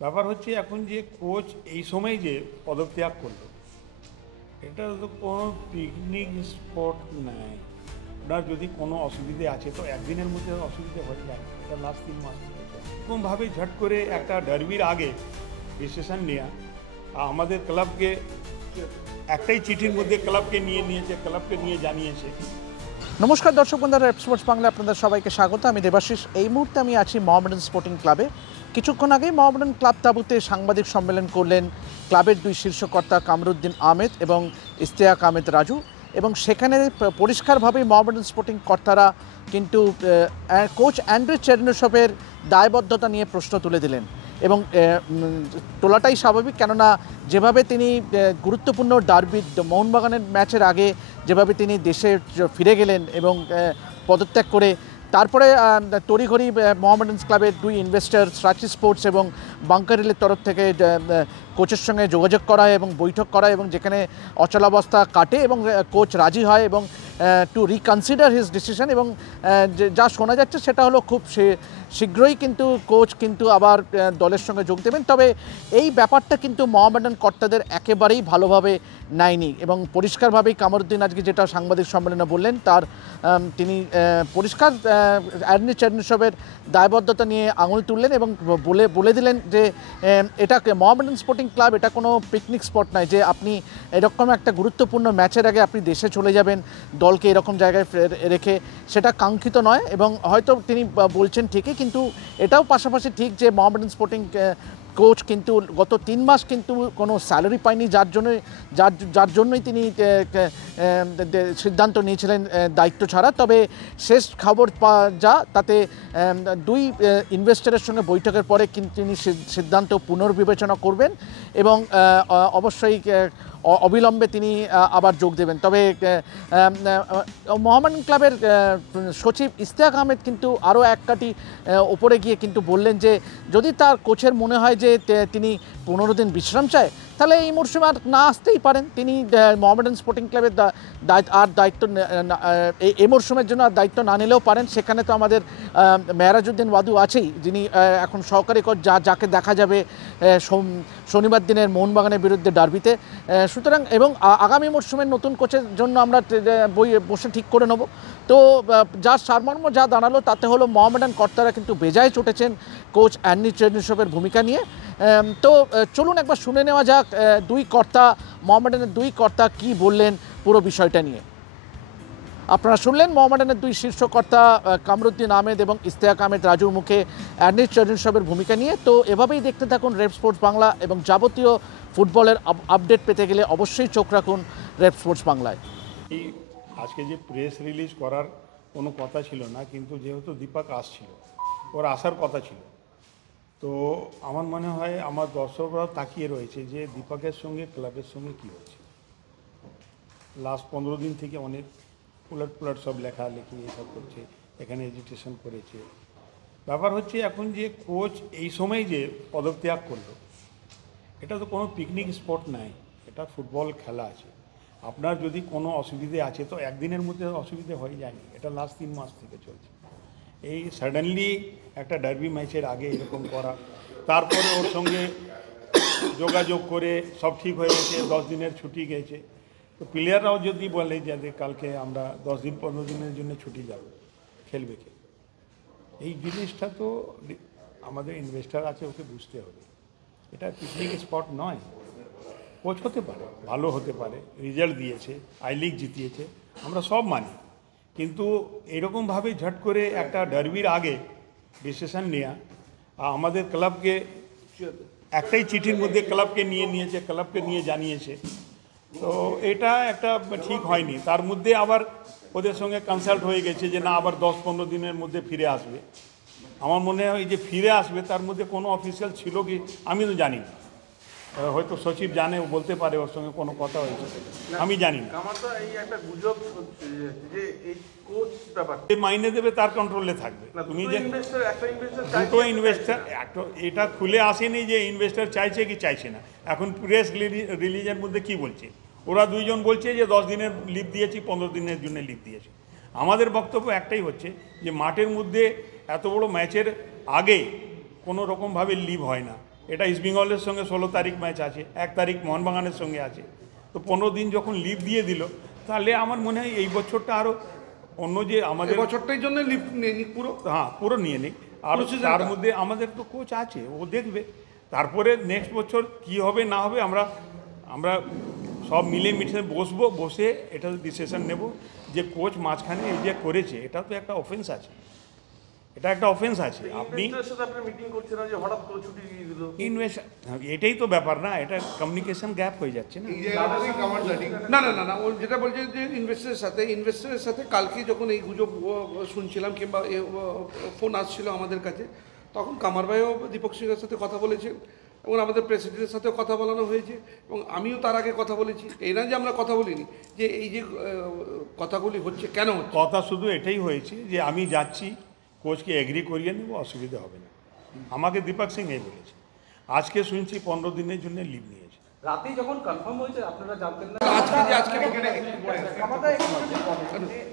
ব্যাপার হচ্ছে এখন যে কোচ এই সময় যে পদত্যাগ করলো, এটা তো কোনো পিকনিক স্পট নাই। ওনার যদি কোনো অসুবিধে আছে তো একদিনের মধ্যে অসুবিধে হয়ে যায়, এটা লাস্ট 3 মাস এরকমভাবে ঝট করে একটা ডার্বির আগে ডিসিশন নেওয়া। আমাদের ক্লাবকে একটাই চিঠির মধ্যে ক্লাবকে নিয়ে জানিয়েছে। নমস্কার দর্শক বন্ধুরা, রেপ স্পোর্টস বাংলা আপনাদের সবাইকে স্বাগত। আমি দেবাশিস। এই মুহূর্তে আমি আছি মোহামেডান স্পোর্টিং ক্লাবে। কিছুক্ষণ আগেই মোহামেডান ক্লাব তাঁবুতে সাংবাদিক সম্মেলন করলেন ক্লাবের দুই শীর্ষকর্তা কামরুদ্দিন আহমেদ এবং ইশতিয়াক আহমেদ রাজু, এবং সেখানে পরিষ্কারভাবেই মোহামেডান স্পোর্টিং কর্তারা কিন্তু কোচ অ্যান্ড্রে চেরনোসভের দায়বদ্ধতা নিয়ে প্রশ্ন তুলে দিলেন। এবং তোলাটাই স্বাভাবিক, কেননা যেভাবে তিনি গুরুত্বপূর্ণ ডার্বি মোহনবাগানের ম্যাচের আগে যেভাবে তিনি দেশে ফিরে গেলেন এবং পদত্যাগ করে তারপরে তড়িঘড়ি মোহামেডান ক্লাবের দুই ইনভেস্টর রাঁচি স্পোর্টস এবং বাংকারিলের তরফ থেকে কোচের সঙ্গে যোগাযোগ করা এবং বৈঠক করা, এবং যেখানে অচলাবস্থা কাটে এবং কোচ রাজি হয় এবং টু রিকনসিডার হিজ ডিসিশন। এবং যা শোনা যাচ্ছে সেটা হলো খুব শীঘ্রই কিন্তু কোচ কিন্তু আবার দলের সঙ্গে যোগ দেবেন। তবে এই ব্যাপারটা কিন্তু মোহামেডান কর্তাদের একেবারেই ভালোভাবে নেয়নি, এবং পরিষ্কারভাবেই কামরুদ্দিন আজকে যেটা সাংবাদিক সম্মেলনে বললেন তার তিনি পরিষ্কার অ্যান্ড্রে চেরনোসভের দায়বদ্ধতা নিয়ে আঙুল তুললেন এবং বলে দিলেন যে এটা মোহামেডান স্পোর্টিং ক্লাব এটা কোনো পিকনিক স্পট নয় যে আপনি এরকম একটা গুরুত্বপূর্ণ ম্যাচের আগে আপনি দেশে চলে যাবেন দলকে এরকম জায়গায় রেখে, সেটা কাঙ্ক্ষিত নয়। এবং হয়তো তিনি বলছেন ঠিকই, কিন্তু এটাও পাশাপাশি ঠিক যে মোহামেডান স্পোর্টিং কোচ কিন্তু গত 3 মাস কিন্তু কোনো স্যালারি পায়নি, যার জন্যই তিনি সিদ্ধান্ত নিয়েছিলেন দায়িত্ব ছাড়া। তবে শেষ খবর যা তাতে দুই ইনভেস্টরের সঙ্গে বৈঠকের পরে কিন্তু তিনি সিদ্ধান্ত পুনর্বিবেচনা করবেন এবং অবশ্যই অবিলম্বে তিনি আবার যোগ দেবেন। তবে মোহামেডান ক্লাবের সচিব ইশতিয়াক আহমেদ কিন্তু আরও এক কাঠি ওপরে গিয়ে কিন্তু বললেন যে যদি তার কোচের মনে হয় যে তিনি 15 দিন বিশ্রাম চায় তাহলে এই মরশুমে আর না আসতেই পারেন। তিনি মোহামেডান স্পোর্টিং ক্লাবের দায়িত্ব এই মরশুমের জন্য আর দায়িত্ব না নিলেও পারেন। সেখানে তো আমাদের মেহরাজউদ্দিন ওয়াদু আছেই, যিনি এখন সহকারী কোচ, যাকে দেখা যাবে শনিবার দিনের মোহনবাগানের বিরুদ্ধে ডার্বিতে। সুতরাং এবং আগামী মরশুমের নতুন কোচের জন্য আমরা বসে ঠিক করে নেব। তো যার সারমর্ম যা দাঁড়ালো তাতে হলো মোহামেডান কর্তারা কিন্তু বেজায় চটেছেন কোচ অ্যান্ড্রে চেরনোসভের ভূমিকা নিয়ে। তো চলুন একবার শুনে নেওয়া যাক মোহামেডানের দুই কর্তা কি বললেন পুরো বিষয়টা নিয়ে। আপনারা শুনলেন মোহামেডানের দুই শীর্ষকর্তা কামরুদ্দিন আহমেদ এবং ইশতিয়াক আহমেদ রাজুর মুখে অ্যান্ড্রে চেরনোসভের ভূমিকা নিয়ে। তো এভাবেই দেখতে থাকুন রেপ স্পোর্টস বাংলা, এবং যাবতীয় ফুটবলের আপডেট পেতে গেলে অবশ্যই চোখ রাখুন রেপ স্পোর্টস বাংলায়। আজকে যে প্রেস রিলিজ করার কোনো কথা ছিল না, কিন্তু যেহেতু দীপক আসছিল, ওর আসার কথা ছিল, তো আমার মনে হয় আমার দর্শকরাও তাকিয়ে রয়েছে যে দীপকের সঙ্গে ক্লাবের সঙ্গে কী হচ্ছে। লাস্ট 15 দিন থেকে অনেক উলট সব লেখালেখি এসব করছে, এখানে এজিটেশন করেছে। ব্যাপার হচ্ছে এখন যে কোচ এই সময় যে পদত্যাগ করলো, এটা তো কোনো পিকনিক স্পট নাই, এটা ফুটবল খেলা আছে। আপনার যদি কোনো অসুবিধে আছে তো একদিনের মধ্যে অসুবিধে হয়ে যায়নি, এটা লাস্ট 3 মাস থেকে চলছে। এই সাডেনলি একটা ডার্বি ম্যাচের আগে এরকম করা, তারপরে ওর সঙ্গে যোগাযোগ করে সব ঠিক হয়ে গেছে, 10 দিনের ছুটি গেছে। তো প্লেয়াররাও যদি বলে যে কালকে আমরা 10 দিন 15 দিনের জন্য ছুটি যাব, খেলবে কে? এই জিনিসটা তো আমাদের ইনভেস্টার আছে, ওকে বুঝতে হবে। এটা পিকনিক স্পট নয়। কোচ হতে পারে, ভালো হতে পারে, রেজাল্ট দিয়েছে, আই লিগ জিতিয়েছে, আমরা সব মানি, কিন্তু এরকমভাবে ঝট করে একটা ডার্বির আগে ডিসিশন নেওয়া, আমাদের ক্লাবকে একটাই চিঠির মধ্যে ক্লাবকে নিয়ে জানিয়েছে, তো এটা একটা ঠিক হয়নি। তার মধ্যে আবার ওদের সঙ্গে কনসাল্ট হয়ে গেছে যে না আবার 10-15 দিনের মধ্যে ফিরে আসবে। আমার মনে হয় যে ফিরে আসবে তার মধ্যে কোনো অফিসিয়াল ছিল কি আমি তো জানি না, হয়তো সচিব জানে, ও বলতে পারে ওর সঙ্গে কোনো কথা হয়েছে, আমি জানি না। আমার তো এই একটা গুজব যে এই কোচ ব্যাপার যে মাইনে দেবে তার কন্ট্রোলে থাকবে। তুমি যে দুটো ইনভেস্টার, এটা খুলে আসেনি যে ইনভেস্টার চাইছে কি চাইছে না। এখন প্রেস রিলিজের মধ্যে কি বলছে, ওরা দুইজন বলছে যে 10 দিনের লিভ দিয়েছি, 15 দিনের জন্য লিভ দিয়েছি। আমাদের বক্তব্য একটাই হচ্ছে যে মাঠের মধ্যে এত বড় ম্যাচের আগে কোনো রকমভাবে লিভ হয় না, এটা ইস্টবেঙ্গলের সঙ্গে 16 তারিখ ম্যাচ আছে, 1 তারিখ মোহনবাগানের সঙ্গে আছে। তো 15 দিন যখন লিভ দিয়ে দিল, তাহলে আমার মনে হয় এই বছরটা আরও অন্য যে আমাদের বছরটার জন্য লিভ নেই পুরো। হ্যাঁ, পুরো নিয়ে নিই। আর পুরো season তার টা। মধ্যে আমাদের তো কোচ আছে, ও দেখবে। তারপরে নেক্সট বছর কি হবে না হবে আমরা সব মিলে মিশে বসে এটা ডিসিশন নেব যে কোচ মাঝখানে এই যে করেছে, এটা তো একটা অফেন্স আছে, এটা একটা অফেন্স আছে। আপনি ইনভেস্টরের সাথে আপনি মিটিং করছেন না যে হঠাৎ করে ছুটি দিয়ে দিল। ইনভেস্ট, এটাই তো ব্যাপার না, এটা কমিউনিকেশন গ্যাপ হয়ে যাচ্ছে না। না না না না, ও যেটা বলছে যে ইনভেস্টরের সাথে কালকে যখন এই গুজব শুনছিলাম কিংবা ফোন আসছিল আমাদের কাছে, তখন কামার ভাইও দীপক সিংহের সাথে কথা বলেছেন এবং আমাদের প্রেসিডেন্টের সাথেও কথা বলানো হয়েছে এবং আমিও তার আগে কথা বলেছি। এই না যে আমরা কথা বলিনি, যে এই যে কথাগুলি হচ্ছে কেন হচ্ছে। কথা শুধু এটাই হয়েছে যে আমি যাচ্ছি, কোচকে এগ্রি করিয়ে নেব, অসুবিধা হবে না। আমাকে দীপক সিং এই বলেছে। আজকে শুনছি 15 দিনের জন্য লিভ নিয়েছে। রাতে যখন কনফার্ম হয়েছে আপনারা জানতেন না? আজকে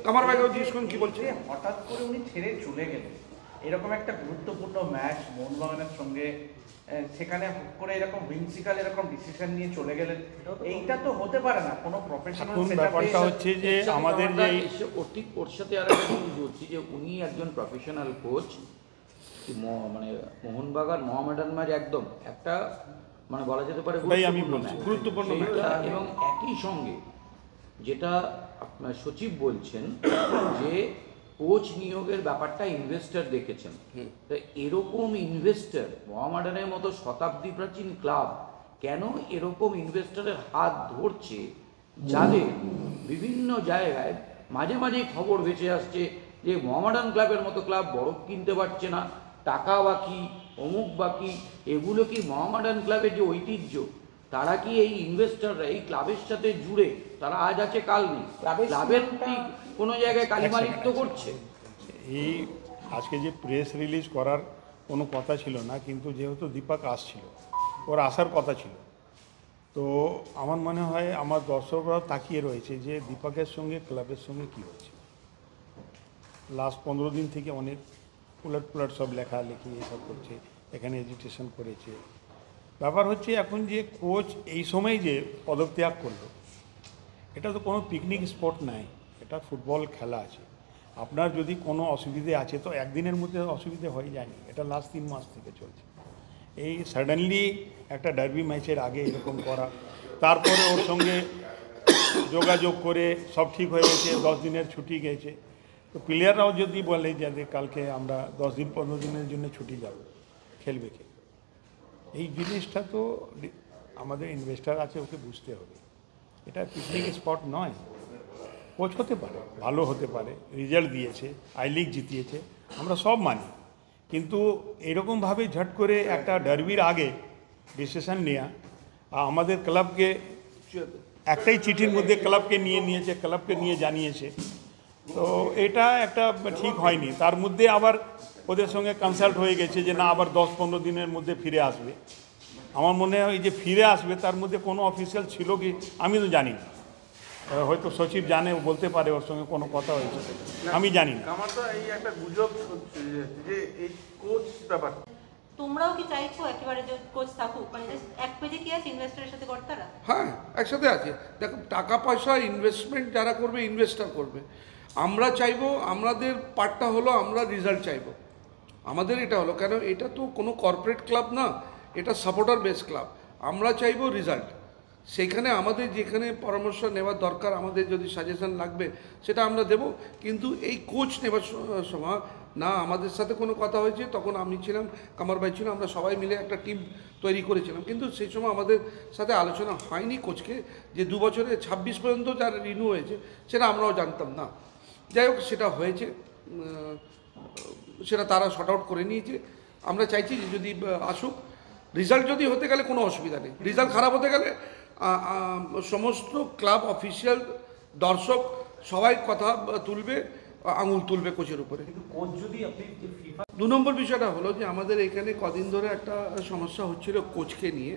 কামার ভাইকেও জিজ্ঞেস করুন কি বলছে। হঠাৎ করে উনি ছেড়ে চলে গেলেন, এরকম একটা গুরুত্বপূর্ণ ম্যাচ মোহনবাগানের সঙ্গে, সেখানে হুট করে এরকম হুইমসিক্যাল এরকম ডিসিশন নিয়ে চলে গেলেন, এইটা তো হতে পারে না কোনো প্রফেশনাল এখন ব্যাপারটা হচ্ছে যে আমাদের যে ওর সাথে আর একটা জিনিস বলছি যে উনি একজন প্রফেশনাল কোচ, মানে মোহনবাগান মোহামেডান ম্যাচ একদম একটা মানে বলা যেতে পারে ওটাই আমি বলছি, গুরুত্বপূর্ণ ম্যাচ। এবং একই সঙ্গে যেটা আপনার সচিব বলছেন যে কোচ নিয়োগের ব্যাপারটা ইনভেস্টর দেখেছেন, তো এরকম ইনভেস্টর মোহামেডানের মতো শতাব্দী প্রাচীন ক্লাব কেন এরকম ইনভেস্টরের হাত ধরছে, যাদের বিভিন্ন জায়গায় মাঝে মাঝে খবর ভেসে আসছে যে মোহামেডান ক্লাবের মতো ক্লাব বরফ কিনতে পারছে না, টাকা বাকি, অমুক বাকি। এগুলো কি মোহামেডান ক্লাবের যে ঐতিহ্য, তারা কি এই ইনভেস্টররা এই ক্লাবের সাথে জুড়ে তারা আজ আছে কাল নেই, ক্লাবের কি কোনো জায়গায় কালিমালিপ্ত করছে? এই আজকে যে প্রেস রিলিজ করার কোনো কথা ছিল না, কিন্তু যেহেতু দীপক আসছিল, ওর আসার কথা ছিল, তো আমার মনে হয় আমার দর্শকরা তাকিয়ে রয়েছে যে দীপকের সঙ্গে ক্লাবের সঙ্গে কী হচ্ছে। লাস্ট 15 দিন থেকে অনেক উলট সব লেখালেখি এসব করছে, এখানে এজিটেশন করেছে। ব্যাপার হচ্ছে এখন যে কোচ এই সময় যে পদত্যাগ করলো, এটা তো কোনো পিকনিক স্পট নাই, এটা ফুটবল খেলা আছে। আপনার যদি কোনো অসুবিধে আছে তো একদিনের মধ্যে অসুবিধে হয়ে যায়নি, এটা লাস্ট 3 মাস থেকে চলছে। এই সাডেনলি একটা ডার্বি ম্যাচের আগে এরকম করা, তারপরে ওর সঙ্গে যোগাযোগ করে সব ঠিক হয়ে গেছে, 10 দিনের ছুটি গেছে। তো প্লেয়াররাও যদি বলে যে কালকে আমরা 10 দিন 15 দিনের জন্য ছুটি যাব, খেলবে কে? এই জিনিসটা তো আমাদের ইনভেস্টার আছে, ওকে বুঝতে হবে। এটা পিকনিক স্পট নয়। কোচ হতে পারে, ভালো হতে পারে, রেজাল্ট দিয়েছে, আই লিগ জিতিয়েছে, আমরা সব মানি, কিন্তু এরকমভাবে ঝট করে একটা ডার্বির আগে ডিসিশন নেওয়া, আমাদের ক্লাবকে একটাই চিঠির মধ্যে ক্লাবকে নিয়েছে, ক্লাবকে নিয়ে জানিয়েছে, তো এটা একটা ঠিক হয়নি। তার মধ্যে আবার ওদের সঙ্গে কনসাল্ট হয়ে গেছে যে না আবার 10-15 দিনের মধ্যে ফিরে আসবে। আমার মনে হয় যে ফিরে আসবে তার মধ্যে কোনো অফিসিয়াল ছিল কি আমি তো জানি না, হয়তো সচিব জানে, বলতে পারে ওর সঙ্গে কোনো কথা হয়েছে, আমি জানি না। আমার তো এই একটা গুজব হচ্ছে যে এই কোচ ব্যাপার। তোমরাও কি চাইছো একেবারে যে কোচ থাকুক, মানে just এক পেজে কি আছে ইনভেস্টরের সাথে কর্তারা? হ্যাঁ, একসাথে আছে। দেখো, টাকা পয়সা ইনভেস্টমেন্ট যারা করবে, ইনভেস্টার করবে। আমরা চাইবো, আমাদের পার্টটা হলো আমরা রেজাল্ট চাইবো। আমাদের এটা হলো, কেন এটা তো কোনো কর্পোরেট ক্লাব না, এটা সাপোর্টার বেস ক্লাব। আমরা চাইবো রেজাল্ট। সেখানে আমাদের যেখানে পরামর্শ নেওয়ার দরকার, আমাদের যদি সাজেশন লাগবে সেটা আমরা দেব। কিন্তু এই কোচ নেবার সময় না আমাদের সাথে কোনো কথা হয়েছে, তখন আমি ছিলাম, কামার ভাই ছিল, আমরা সবাই মিলে একটা টিম তৈরি করেছিলাম, কিন্তু সেই সময় আমাদের সাথে আলোচনা হয়নি কোচকে যে 2 বছরে 26 পর্যন্ত যার রিনিউ হয়েছে সেটা আমরাও জানতাম না। যাই হোক, সেটা হয়েছে, সেটা তারা শর্ট আউট করে নিয়েছে। আমরা চাইছি যে যদি আসুক, রেজাল্ট যদি হতে গেলে কোনো অসুবিধা নেই, রেজাল্ট খারাপ হতে গেলে সমস্ত ক্লাব অফিসিয়াল দর্শক সবাই কথা তুলবে, আঙুল তুলবে কোচের উপরে। কিন্তু কোচ যদি আপনি 2 নম্বর বিষয়টা হলো যে আমাদের এখানে কদিন ধরে একটা সমস্যা হচ্ছিল কোচকে নিয়ে,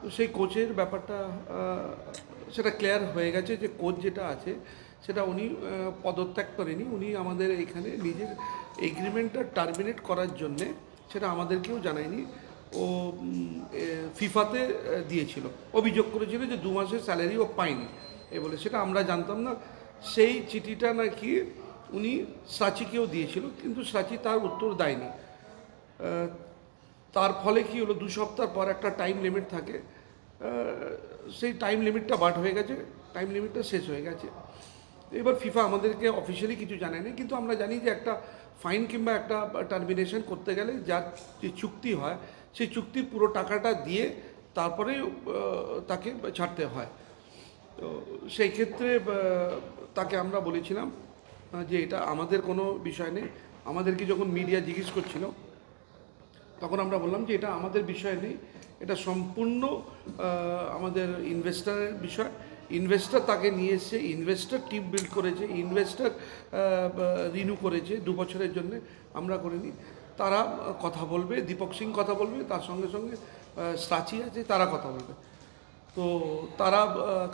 তো সেই কোচের ব্যাপারটা সেটা ক্লিয়ার হয়ে গেছে যে কোচ যেটা আছে সেটা উনি পদত্যাগ করেনি, উনি আমাদের এখানে নিজের এগ্রিমেন্টটা টার্মিনেট করার জন্যে, সেটা আমাদেরকেও জানায়নি, ও ফিফাতে দিয়েছিল, অভিযোগ করেছিল যে 2 মাসের স্যালারি ও পায়নি বলে। সেটা আমরা জানতাম না। সেই চিঠিটা নাকি উনি সাচিকেও দিয়েছিল, কিন্তু সাচি তার উত্তর দেয়নি। তার ফলে কি হলো, 2 সপ্তাহ পর একটা টাইম লিমিট থাকে, সেই টাইম লিমিটটা বাট হয়ে গেছে, টাইম লিমিটটা শেষ হয়ে গেছে। এবার ফিফা আমাদেরকে অফিসিয়ালি কিছু জানায়নি, কিন্তু আমরা জানি যে একটা ফাইন কিংবা একটা টার্মিনেশন করতে গেলে যার যে চুক্তি হয় সেই চুক্তির পুরো টাকাটা দিয়ে তারপরে তাকে ছাড়তে হয়। তো সেই ক্ষেত্রে তাকে আমরা বলেছিলাম যে এটা আমাদের কোনো বিষয় নেই। আমাদেরকে যখন মিডিয়া জিজ্ঞেস করছিল তখন আমরা বললাম যে এটা আমাদের বিষয় নেই, এটা সম্পূর্ণ আমাদের ইনভেস্টারের বিষয়। ইনভেস্টার তাকে নিয়ে এসছে, ইনভেস্টার টিম বিল্ড করেছে, ইনভেস্টার রিনিউ করেছে 2 বছরের জন্য, আমরা করিনি। তারা কথা বলবে, দীপক সিং কথা বলবে, তার সঙ্গে সঙ্গে সাচি আছে, তারা কথা বলবে। তো তারা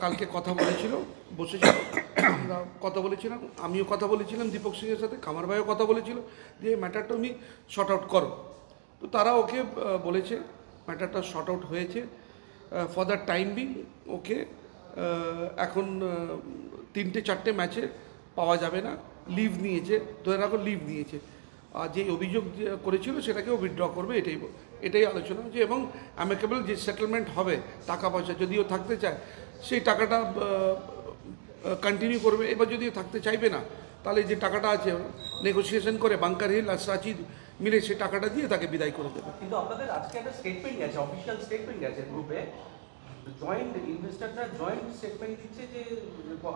কালকে কথা বলেছিল, বসেছিল, আমরা কথা বলেছিলাম, আমিও কথা বলেছিলাম দীপক সিংয়ের সাথে, কামার ভাইও কথা বলেছিল যে এই ম্যাটারটা তুমি শর্ট আউট করো। তো তারা ওকে বলেছে, ম্যাটারটা শর্ট আউট হয়েছে ফর দ্য টাইম বিং। ওকে এখন 3-4 ম্যাচে পাওয়া যাবে না, লিভ নিয়েছে, ধরে রাখো লিভ নিয়েছে। আর যে অভিযোগ করেছিল সেটাকেও উইথড্র করবে, এটাই আলোচনা হচ্ছে। এবং অ্যামিকেবল যে সেটেলমেন্ট হবে, টাকা পয়সা যদিও থাকতে চায় সেই টাকাটা কন্টিনিউ করবে। এবার যদি থাকতে চাইবে না, তাহলে যে টাকাটা আছে নেগোসিয়েশন করে বাঙ্কার হিল আর সাচি মিলে সেই টাকাটা দিয়ে তাকে বিদায় করে দেবে। কিন্তু আপনাদের আজকে একটা স্টেটমেন্ট গেছে, অফিসিয়াল স্টেটমেন্ট গেছে গ্রুপে, জয়েন্ট ইনভেস্টররা জয়েন্ট স্টেটমেন্ট দিচ্ছে যে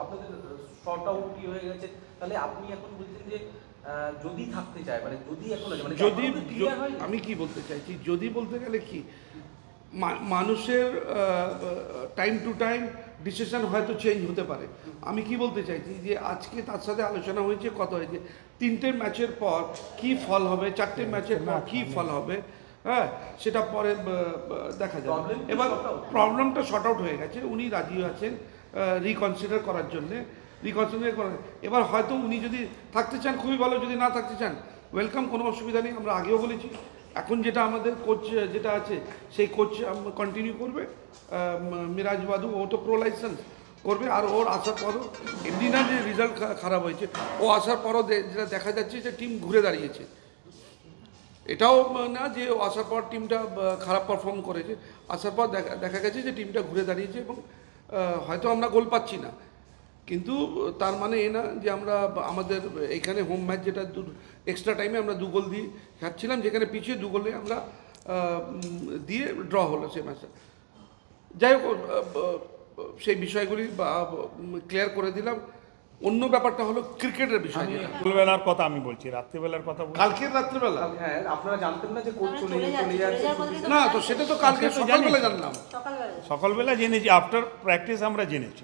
আপনাদের শর্ট আউট কি হয়ে গেছে। তাহলে আপনি এখন বলছেন যে যদি থাকতে চায়, মানে যদি এখন মানে যদি ক্লিয়ার হয়। আমি কি বলতে চাইছি, যদি বলতে গেলে কি মানুষের টাইম টু টাইম ডিসিশন হয়তো চেঞ্জ হতে পারে। আমি কি বলতে চাইছি যে আজকে তার সাথে আলোচনা হয়েছে, কথা হয়েছে 3টে ম্যাচের পর কি ফল হবে, 4টে ম্যাচের পর কি ফল হবে, হ্যাঁ সেটা পরে দেখা যাবে। এবার প্রবলেমটা শর্ট আউট হয়ে গেছে, উনি রাজি আছেন রিকনসিডার করার জন্যে, রিকনসিডার করার। এবার হয়তো উনি যদি থাকতে চান খুবই ভালো, যদি না থাকতে চান ওয়েলকাম, কোনো অসুবিধা নেই। আমরা আগেও বলেছি, এখন যেটা আমাদের কোচ যেটা আছে সেই কোচ কন্টিনিউ করবে, মিরাজ বাদু, ও তো প্রো লাইসেন্স করবে। আর ওর আসার পরও এমনি না যে রেজাল্ট খারাপ হয়েছে, ও আসার পরও যেটা দেখা যাচ্ছে যে টিম ঘুরে দাঁড়িয়েছে। এটাও না যে ও আসার পর টিমটা খারাপ পারফর্ম করেছে, আসার পর দেখা গেছে যে টিমটা ঘুরে দাঁড়িয়েছে। এবং হয়তো আমরা গোল পাচ্ছি না, কিন্তু তার মানে এ না যে আমরা আমাদের এইখানে হোম ম্যাচ যেটা এক্সট্রা টাইমে আমরা 2 গোল দিয়ে খেলছিলাম, যেখানে পিছিয়ে 2 গোলে আমরা দিয়ে ড্র হলো সেই ম্যাচটা। যাই হোক, সেই বিষয়গুলি ক্লিয়ার করে দিলাম। অন্য ব্যাপারটা হলো ক্রিকেটের বিষয়। রাত্রিবেলার কথা আমি বলছি, রাত্রিবেলার কথা বলছি। কালকের রাত্রেবেলা হ্যাঁ, আপনারা জানতেন না যে কোচ আমরা চলে যাচ্ছে। না, তো সেটা তো কালকে সকালবেলা জানলাম। সকালবেলা সকালবেলা জেনেছি, আফটার প্র্যাকটিস আমরা জেনেছি।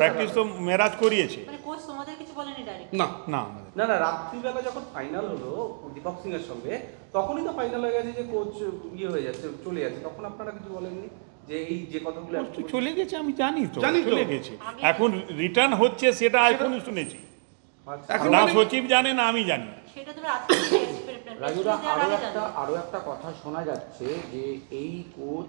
প্র্যাকটিস তো মেরাজ করিয়েছে। মানে কোচ তোমাদের কিছু বলেনি ডাইরেক্ট? না, না না না, রাত্রিবেলা যখন ফাইনাল হলো দীপক সিং এর সঙ্গে, তখনই তো ফাইনাল হয়ে গেছে যে কোচ চলে যাচ্ছে। তখন আপনারা কিছু বলেননি যে এই যে কথাগুলো তো চলে গেছে, আমি জানি তো জানি তো। চলে গেছে। এখন রিটার্ন হচ্ছে সেটা এখনই শুনেছি, এখন না মানে- সচিব জানে না আমি জানি। সেটা তুমি রাত্রে রাজুদা, আরো একটা কথা শোনা যাচ্ছে যে এই কোচ